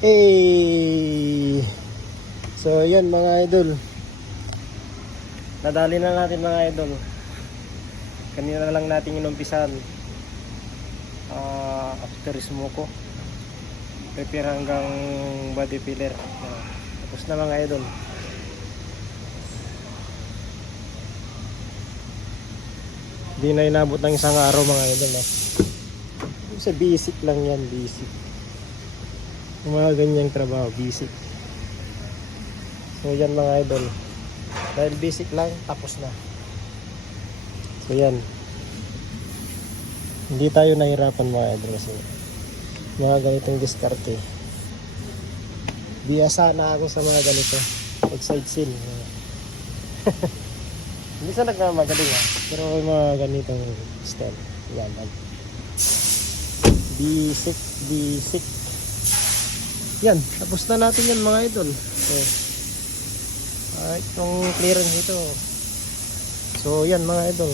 Eh, so yan mga idol, nadali na natin mga idol. Kanina na lang natin inumpisan. After smoke ko, prepare hanggang body filler. Tapos na mga idol. Hindi na inabot ng isang araw mga idol. Sa basic lang yan, basic. Yung mga ganyang trabaho, basic. So yan mga idol, dahil basic lang, tapos na. So yan, hindi tayo nahirapan mga idol kasi mga ganitong diskarte. Biyasa na ako sa mga ganito outside scene. Hindi sa nagmamagaling pero may mga ganitong style. Yan, basic, basic. Yan, tapos na natin yan mga idol. So, itong clearance ito. So yan mga idol,